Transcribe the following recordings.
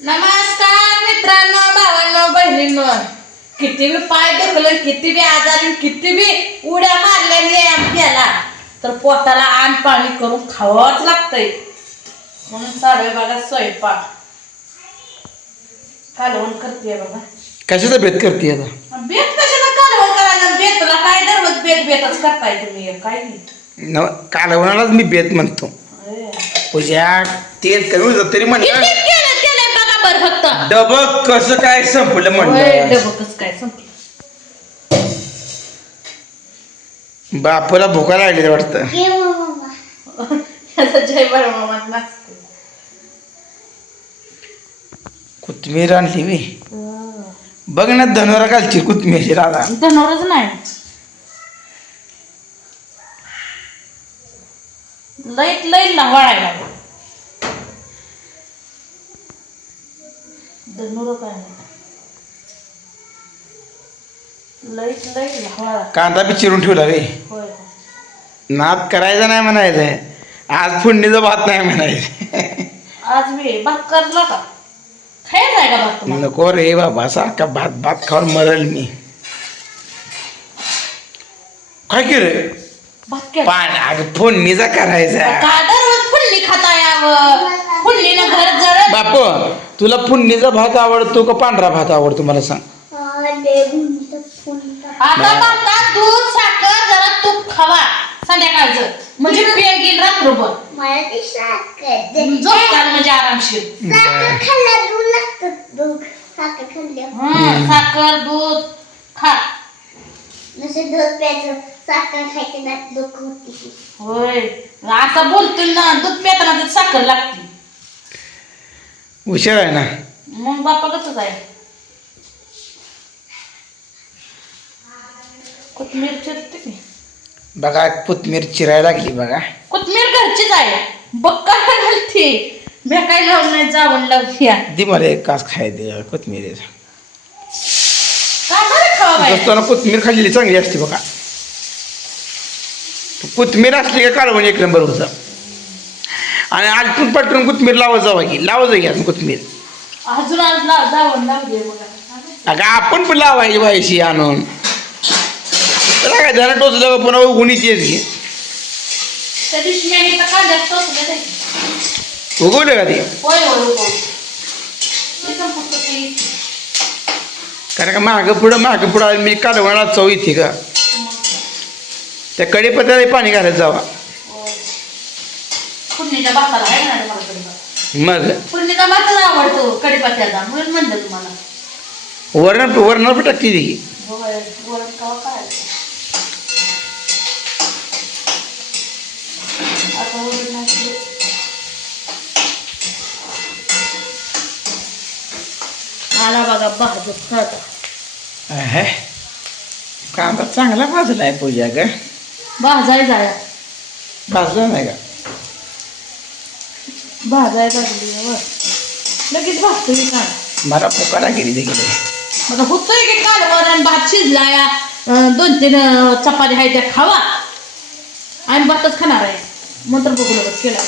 नमस्कार मित्रांनो, भावांनो, बहिणींनो. किती बी पाय दुखलं, किती बी आजारी, किती बी उड्या मारल्या व्यायाम केला तर पोटाला आण पाणी करून खावंच लागतंय. म्हणून चालू बघा स्वयंपाक. कालवण करते बघा. कशाचा भेद करते आता? बेत कशाला कालवण करायला? बेतला काय दररोज बेतच करताय तुम्ही? काय नाही कालवणालाच मी भेद म्हणतो. पूजा तेल कमी होतं तरी म्हणलं फक्त डबक कसं काय संपलं म्हणलं. डबकच काय संपलं. बापाला भुका लागली वाटतं. जय बाळमामा. कोथमीर आणली मी. बघ ना धनोरा घालची कोथमीर राधा. धनोरच नाही, लईट वळायला धनुर काय लईट वळा. कांदा बी चिरून ठेवला वे. होय, नाद करायचा नाही म्हणायचंय. आज फोडणीचा भात नाही म्हणायचं. आज मी भात करला का? खायचा आहे का भात तुम्हाला? नको रे बाबा, सारखा भात भात खाऊन मरल मी. काय केलं? भात केला. पाणी अगं फोडणीचा करायचा. का दररोज फुल्ली खाता यावं? फुल्लीनं घर जळ. बापू तुला फोडणीचा भात आवडतो का पांढरा भात आवडतो मला सांग. आता भातात दूध साखर जरा तूप खावा संध्याकाळचं, म्हणजे पेट गेल रात्रभर. झोपताल म्हणजे आरामशीर. साखर दूध खा. होय, असं बोलतोय ना, दूध पेताना तर साखर लागते. हुशार आहे ना. मग बापा कसंच आहे. कोथमीर चिरते की बघा कोथमीर चिरायला लागली बघा. कोथमीर घरचीच आहे. बक्का घालते, भेकाय लावून नाही, जावण लावते. दी मला एक कास खाय दे कोथमीर. खावा बाई. कोथमीर खाल्लेली चांगली असते बघा. कोथमीर असली का कालवण एक नंबर होतं. आणि आलटून पलटून कोथमीर लावत जावा की अजून कोथमीर. अजून आज जावण लावते बघा. अगं आपण पण लावायची बायशी आणून. त्याला काय जरा टोचलं पुन्हा उगून येतेच घे. त्या दिवशी मी एकदा कांद्यात टोचलं ते. उगवलं का ते? होय होय उगवलं. ते संपत ते. कारण का मागं पुढं मी कालवणाला चव येते का? त्या कढीपत्त्याला पाणी घालत जावा. फोडणीच्या भाताला आहे ना मला कढीपत्ता. मग फोडणीचा भातच आवडतो कढीपत्त्याचा, म्हणून म्हणलं तुम्हाला. वरण पण टाकते ती. होय, वरण कवा करायचं. आता वरण नाही. आला बघा भाजत खाता. कांदा चांगला भाजला आहे पूजा ग. भाजायचा आहे. भाजला नाही का? भाजायचा लगेच भाजतोय का? मला फुकारा गेली देखील. आता होतोय की कालवण आणि भात शिजलाय. 2-3 चपात्या आहेत त्या खावा. आणि भातच खाणार आहे मंत्र बघू लगत केला.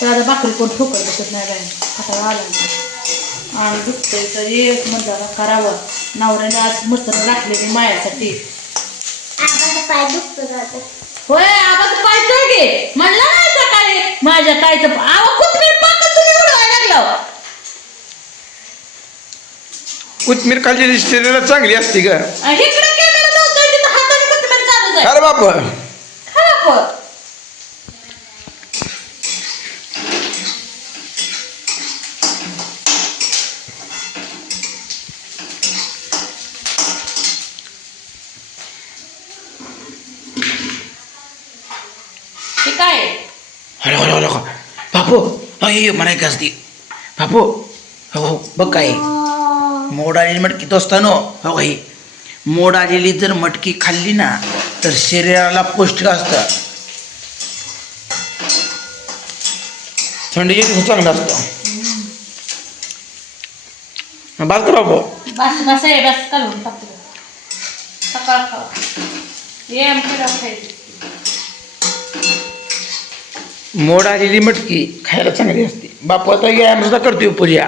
तर आता भाकरी कोण ठोकर बसत नाही बाई. खाता आला आणि दुखतंय तर एक मंदाला करावं. नवऱ्याने आज मस्त राखलेली मायासाठी. होय, आवाज पायतोय की म्हणलं नाही सकाळी माझ्या ताईचं आवा कोथमीर पाकच तुम्ही उडवायला लागला. कोथमीर खाल्लेली शरीराला चांगली असते का? इकडे केलेलं नव्हतं, तिथं हाताने कोथमीर चालू आहे. अरे बाप खराब. हे काय हॅलो बापू अय मला एक असते बापू. हो बघ काय मोड आलेली मटकी तो असतं ना. हो काही मोड आलेली जर मटकी खाल्ली ना तर शरीराला पौष्टिक असतं. थंडीच्या दिवसात चांगलं असतं. बात करा बाबू. बस आहे, बस कालवून टाकतो. सकाळ खावा ये आमच्या खायची. मोड आलेली मटकी खायला चांगली असते. बापू आता व्यायाम सुद्धा करतोय पूजा.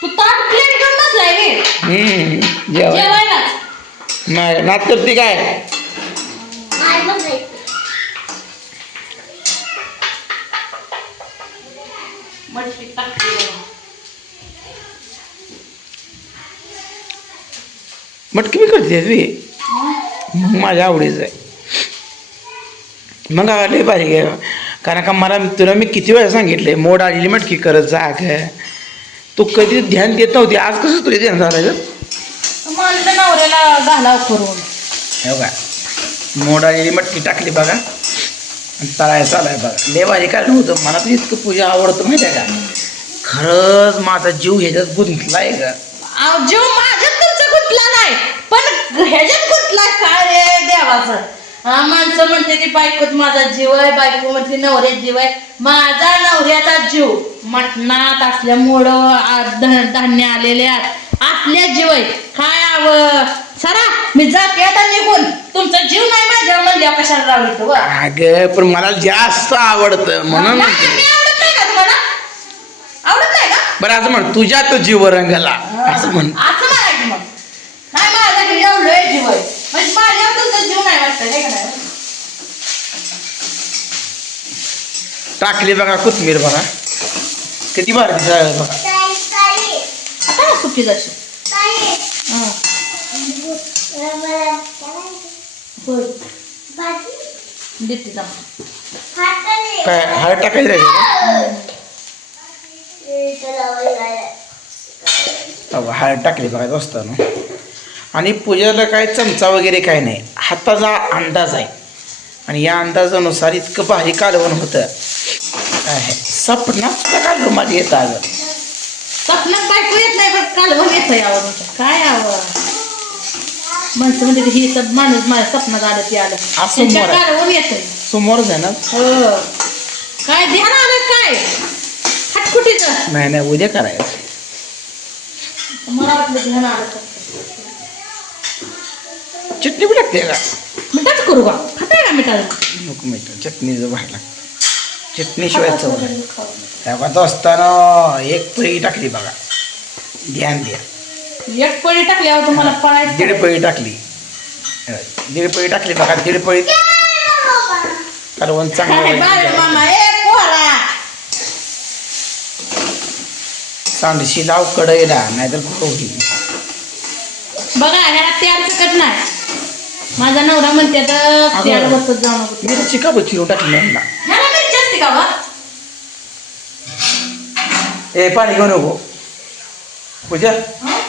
तू ताट प्लेट घेऊन बसलाय मी जेवाय जेवायला. नाही नात करते काय. मटकी टाकते बघा. मटकी मी करते तुम्ही माझ्या आवडीचं आहे. मग लय भारी आहे. कारण का मला तुला मी किती वेळा सांगितले मोड आलेली मटकी करत जा ग. तू कधी ध्यान देत नव्हती, आज कसं तुला ध्यान झालं ग. म्हणलं नवऱ्याला घालाव करून. हो का मोड आलेली मटकी टाकली बघा आणि तळाय चालाय बघा. लय भारी काय नव्हतं मला तर इतकं पूजा आवडतं माहिती आहे का. खरंच माझा जीव ह्याच्यात गुंतलाय ग. जीव माझ्यात तुमचा गुंतला नाही पण ह्याच्यात गुंतलाय काय रे देवाचं. माणसं म्हणते की बायकोत माझा जीव आहे, बायको म्हणते नवऱ्यात जीव आहे. माझा नवऱ्याचा जीव मटणात असल्यामुळं धान्य आलेल्यात असल्या जीव आहे. काय सरा मी जाते आता निघून. तुमचा जीव नाही माझ्यावर म्हणल्या कशाला राहिली तू. अगं पण मला जास्त आवडतं म्हणून नाही, मी आवडत नाही का तुम्हाला. आवडत नाही का. बरं असं म्हण तुझ्या तो जीव रंगाला असं म्हण. असं म्हणायचं मग. नाही माझा एवढं जीव आहे म्हणजे माझ्यावर तुमचा जीव नाही वाटतं हे का नाही. टाकली बघा कोथमीर बघा किती भारी दिसायला बघा. आता ना सुकी जशी देते जा. काय हळद टाकायची राहिली का. हळद टाकली बघा असताना. आणि पूजेला काय चमचा वगैरे काय नाही, हाताचा अंदाज आहे. आणि या अंदाजानुसार इतकं भारी कालवण होतं काय सपनात कालवण माझी येतं. अगं सपनात बायको येत नाही बघ कालवण येतं यावं काय यावं. माणसं म्हणजे ही सब माणूस माझ्या सपनात आलं ती आलं त्यांच्या कालवण येतंय समोरच आहे ना. हो काय ध्यान आलं काय हटकुटीचं. नाही नाही उद्या करायचं. मला वाटलं ध्यान आलं. चटणी पण लागते का. मिठाच करू का खाताय का मिठाला. नको मीठ चटणीचं बाहेर लागतं. चटणीशिवाय चव नाही. तेव्हा असताना एक पळी टाकली बघा ध्यान द्या. एक पळी टाकल्यावर तुम्हाला पळायचं. दीड पळी टाकली. दीड पळी टाकली बघा. दीड पळी कालवण चांगलं मामा ए पोरा सांडशी लाव कढईला नाहीतर होईल. बघा ह्याला तेल सकट नाही. माझा नवरा म्हणते तर तेल वरतच जाऊ नको. मिरची का बघ चिरून टाकली नाही ना. ह्याला मिरची असते का बा. ए पाणी घेऊ नको पूजा.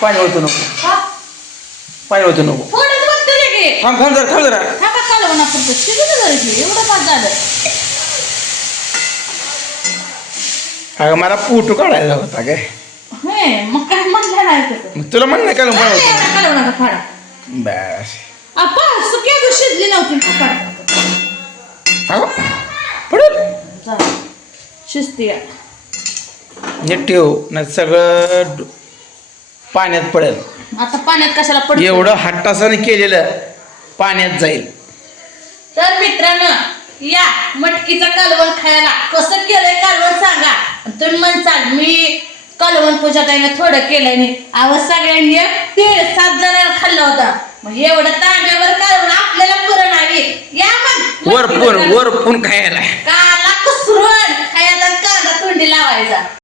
पाणी ओतू नको. पाणी ओतू नको. थोडंच बघते की थांब थांब जरा थांब जरा. थांबा कालवण आपण एवढं पाच झालं. अगं मला फोटो काढायला होता काय. हे मग काय म्हणलं नाही तसं. मग तुला म्हण नाही कालवण पाणी ओतू. कालवण नका फाडा. बस आपा सुक्या गं शिजली नव्हती फाडा. हा पडेल शिजती नीट ठेव नाही सगळं पाण्यात पडेल. आता पाण्यात कशाला पडत. एवढं हट्टासाने केलेलं पाण्यात जाईल. तर मित्रांनो या मटकीचं कालवण खायला कसं केलंय कालवण सांगा. तुम्ही म्हणसाल मी कालवण पूजा ताईनं थोडं केलंय नाही. आवाज सगळ्यांनी 7 जणांना खाल्लं होतं. मग एवढं तांब्यावर कालवण आपल्याला पुरण आहे. या मग वरपून खायला काला कुसरून खायचा कांदा तोंडी लावायचा.